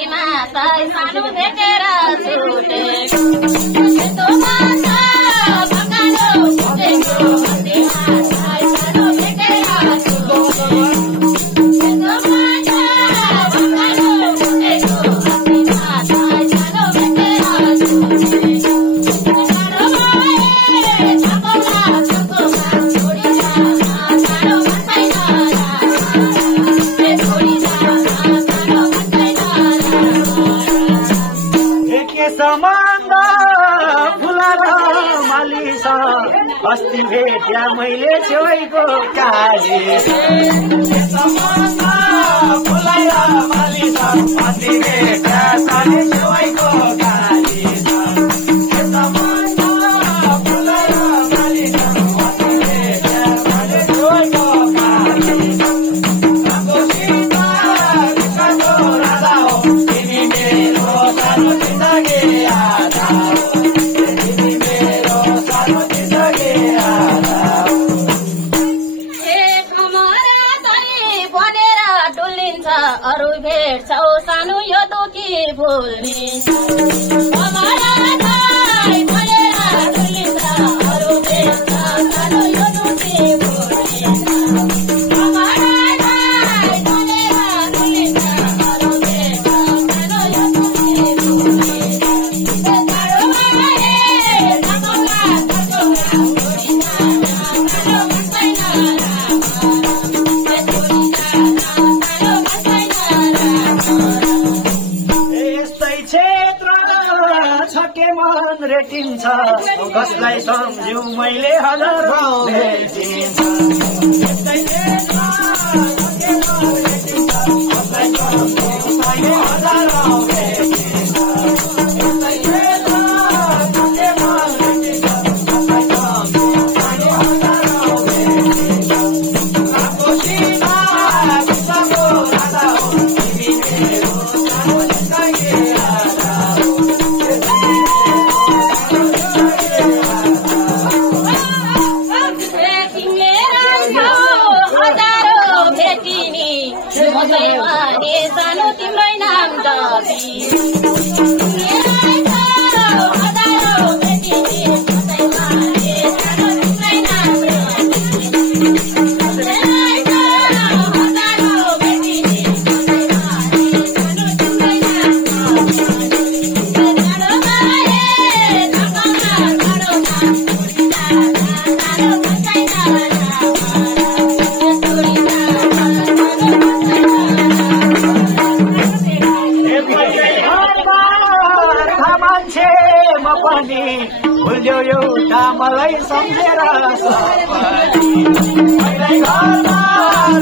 छातीमा तै सानो भेटेर छुटेको यस्तो माछा भकालो फुटेको छातीमा तै सानो भेटेर छुटेको यस्तो माछा भकालो फुटेको छातीमा तै सानो भेटेर छुटेको सानो भए थापौला छकोमा छोडिजा सानो भन्दैन सम्बन्ध फुलार मालिस अस्ति भेट्या मैले छेउको काली सम्बन्ध फुलार मालिस अस्ति भेट्या साले छेउको काली सम्बन्ध फुलार मालिस अस्ति भेट्या साले छेउको काली हाम्रो सीता कृष्णको राधा हो तिमी मेरो सानो जिन्दगी आधा तिमी मेरो सानो जिन्दगी आधा बनेर डुलिन्छ अरू भेट्छौ सानो यो दुखी भुल्ने बनेर डुलिन्छ अरू भेट्छ सानो यो दुखी भुल्ने बनेर डुलिन्छ अरू भेट्छ सानो यो दुखी भुल्ने रेटिन्छ कसलाई सम्झ्यौ मैले हजारौं भेटिन्छ सानो तिम्रै नाम जपी भुल्यो एउटा मलाई सम्झेर सपनी मैले घरमा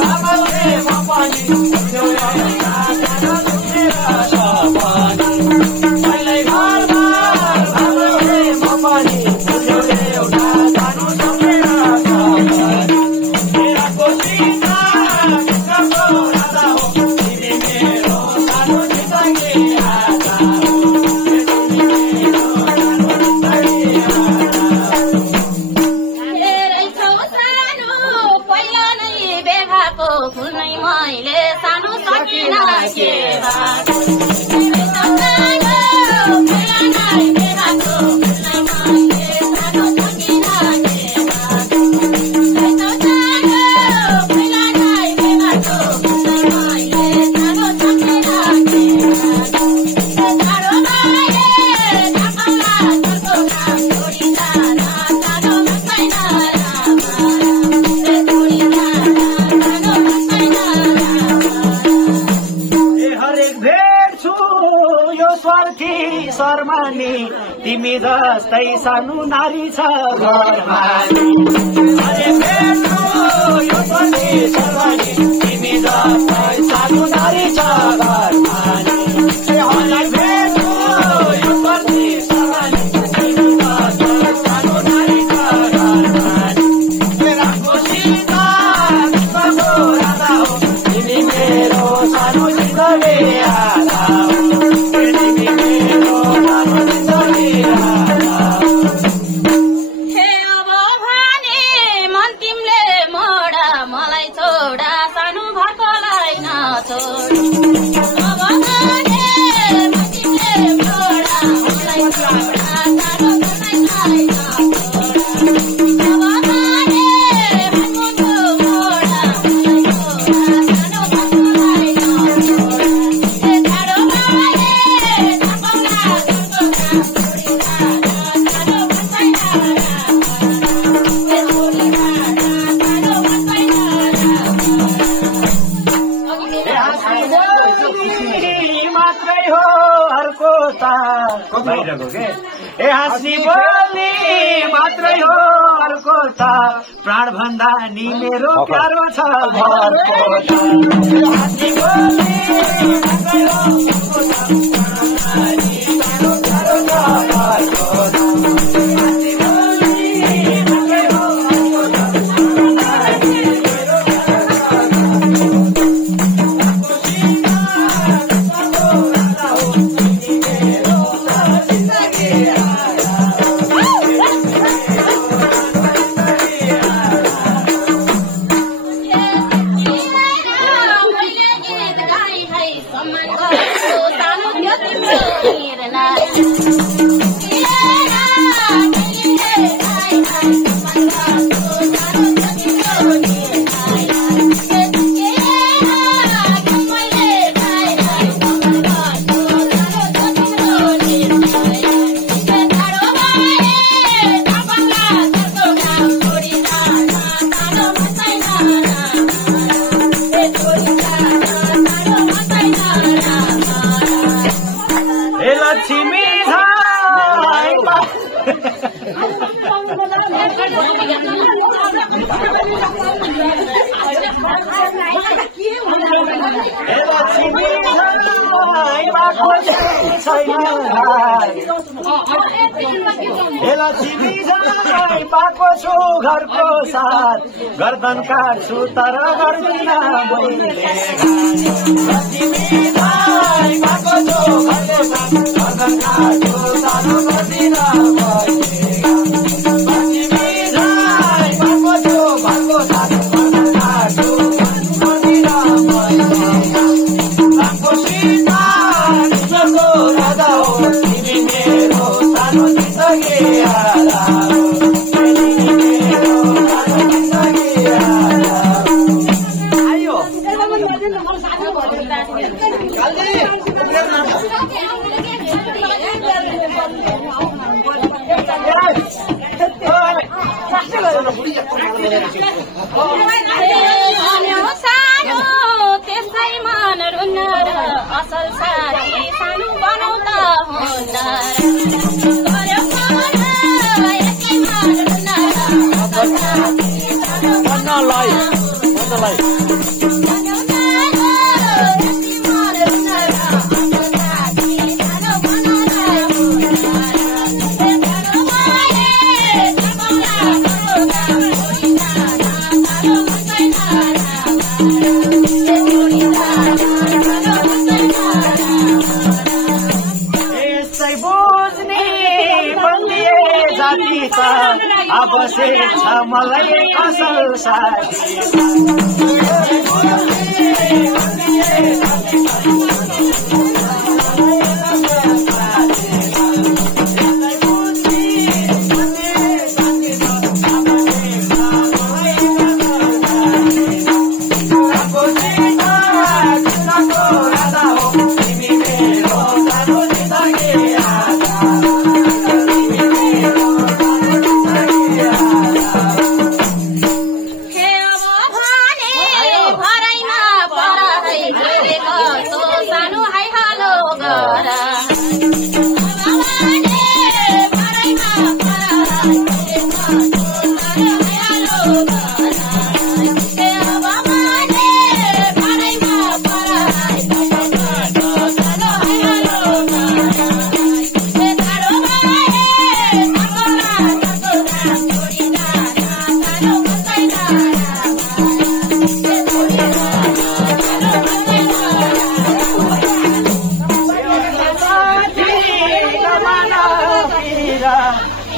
बाबाले सपनी भुल्यो एउटा सम्झेर सपनी मैले घरमा बाबाले सपनी भुल्यो एउटा सानो सम्झेर सपनी मेराको सीता कृष्णको राधा हो तिमी मेरो सानो जिन्दगी आधा फुल्नै मैले सानो सकिन के शर्मानी तिमी जस्तै सानो नारी छ घरमा तिमी जस्तै सानो नारी छ घरमा तिमी मेरो सानो जिन्दगी छोडा सानो भएकोलाई नछोड मात्रै हो अर्को त बाहिरको के ए हाँसी बोल्ने मात्रै हो अर्को त प्राण भन्दा नि मेरो प्यारो छ घरको हाँसी बोल्ने मात्रै हो पाएको छु घरको साथ गर्दन काट्छु तर गर्दिन मैले पाएको छु घरको साथ गर्दन काट्छु तर गर्दिन त्यसै मन रुन्न र असल साथी सानो बनाउँदा हुन्न आवश्यक छ मलाई असल साथी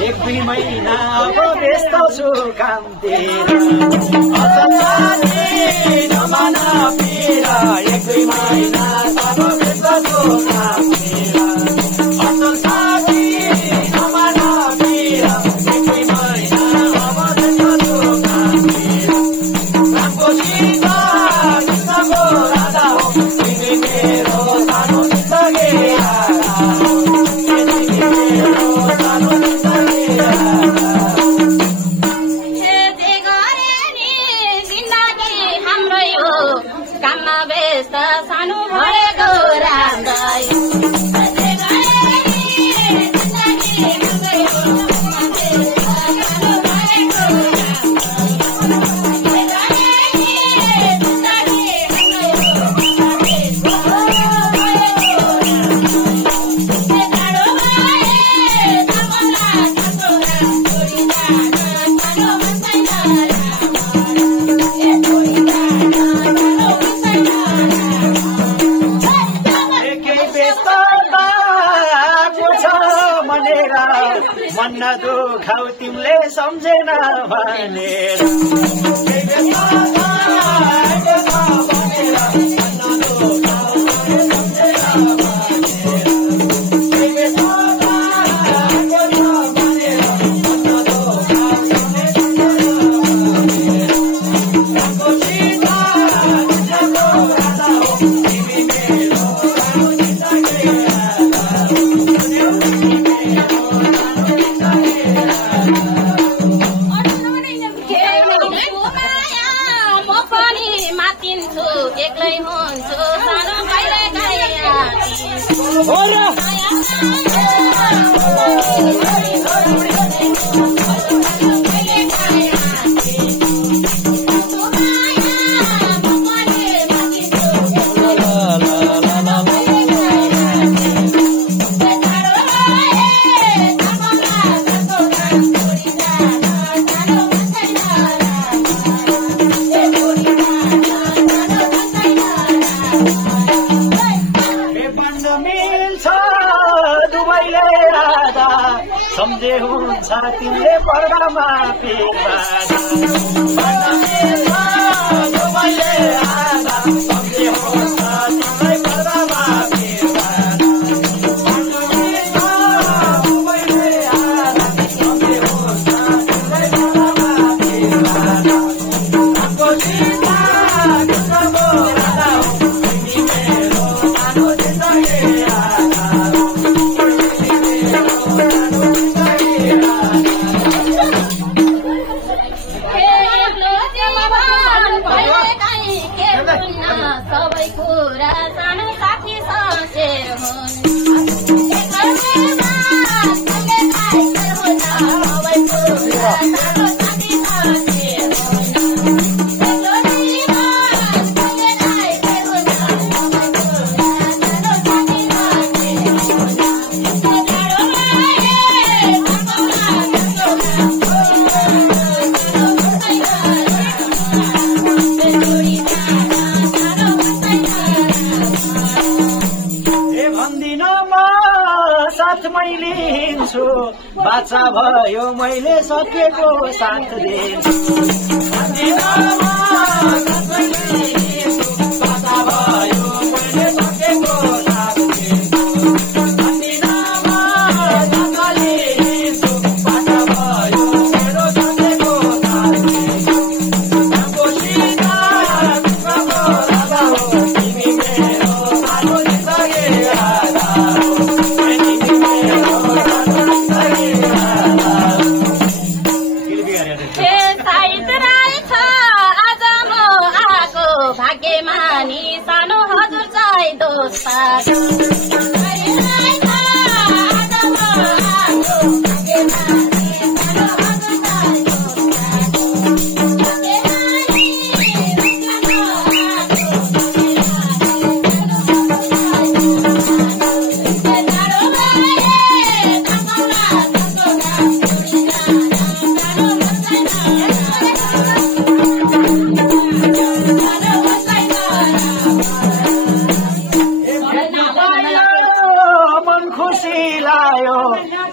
एक दुई महिना अब व्यस्त छु कामतिर असल साथी नमान पिर एक दुई महिना अब व्यस्त छु कामतिर असल साथी नमान पिर एक दुई महिना अब व्यस्त छु कामतिर रामको सीता कृष्णको राधा हो तिमी मेरो सानो जिन्दगी काममा व्यस्त सानो भरेको राम भन्न दुखाउ तिमीले सम्झेन भनेर सम्झे हुन्छ तिमीले पर्दामा बाचा भयो मैले सकेको साथ दिन्छु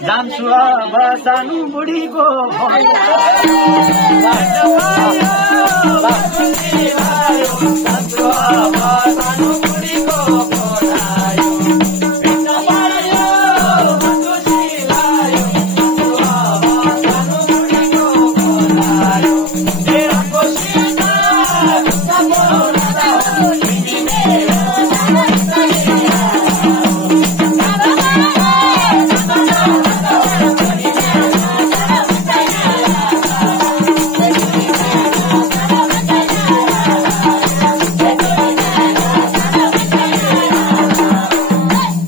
जान्छु अब सानो बुढीको जान्छु अब सानो